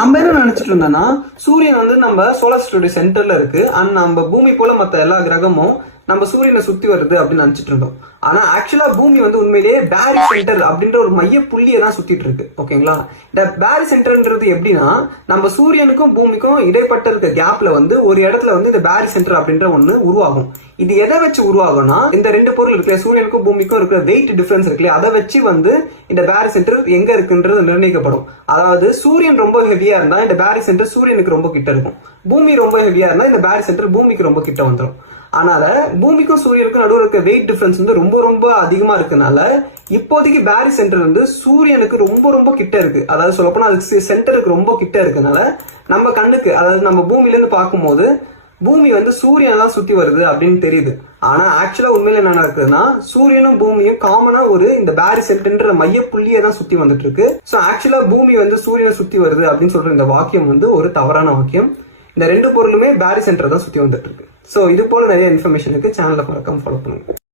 நம்ம என்ன நினைச்சிட்டு இருந்தோம்னா சூரியன் வந்து நம்ம சோலார் சிஸ்டத்துடைய சென்டர்ல இருக்கு அண்ட் நம்ம பூமி போல மத்த எல்லா கிரகமும் நம்ம சூரியனை சுத்தி வருது அப்படின்னு நினைச்சிட்டு இருந்தோம். ஆனா ஆக்சுவலா பூமி வந்து உண்மையிலேயே பேரி சென்டர் அப்படின்ற ஒரு மைய புள்ளியை தான் சுத்திட்டு இருக்கு. ஓகேங்களா? இந்த பேரி சென்டர்ன்றது எப்படின்னா நம்ம சூரியனுக்கும் பூமிக்கும் இடைப்பட்ட இருக்க கேப்ல வந்து ஒரு இடத்துல வந்து இந்த பேரி சென்டர் அப்படின்ற ஒண்ணு உருவாகும். இது எதை வச்சு உருவாகும்னா இந்த ரெண்டு பொருள் இருக்கு, சூரியனுக்கும் பூமிக்கும் இருக்கிற வெயிட் டிஃபரன்ஸ் இருக்குல்லையா, அதை வச்சு வந்து இந்த பேரி சென்டர் எங்க இருக்குன்றது நிர்ணயிக்கப்படும். அதாவது சூரியன் ரொம்ப ஹெவியா இருந்தா இந்த பேரி சென்டர் சூரியனுக்கு ரொம்ப கிட்ட இருக்கும், பூமி ரொம்ப ஹெவியா இருந்தா இந்த பேரி சென்டர் பூமிக்கு ரொம்ப கிட்ட வந்துடும். அதனால பூமிக்கும் சூரியனுக்கும் நடுவில் இருக்க வெயிட் டிஃபரன்ஸ் வந்து ரொம்ப ரொம்ப அதிகமா இருக்கனால இப்போதைக்கு பேரி சென்டர் வந்து சூரியனுக்கு ரொம்ப ரொம்ப கிட்ட இருக்கு. அதாவது சொல்லப்போனா அதுக்கு சென்டருக்கு ரொம்ப கிட்ட இருக்கனால நம்ம கண்ணுக்கு, அதாவது நம்ம பூமியில இருந்து பார்க்கும்போது பூமி வந்து சூரியனை தான் சுத்தி வருது அப்படின்னு தெரியுது. ஆனா ஆக்சுவலா உண்மையில என்ன நடக்குதுன்னா சூரியனும் பூமியும் காமனா ஒரு இந்த பேரி சென்டர்ன்ற மைய புள்ளியை தான் சுத்தி வந்துட்டு இருக்கு. சோ ஆக்சுவலா பூமி வந்து சூரியனை சுத்தி வருது அப்படின்னு சொல்ற இந்த வாக்கியம் வந்து ஒரு தவறான வாக்கியம். இந்த ரெண்டு பொருளுமே பேரி சென்டர் தான் சுத்தி வந்துட்டு இருக்கு. சோ இது போல நிறைய இன்ஃபர்மேஷனுக்கு சேனலை ஃபாலோ பண்ணுங்க.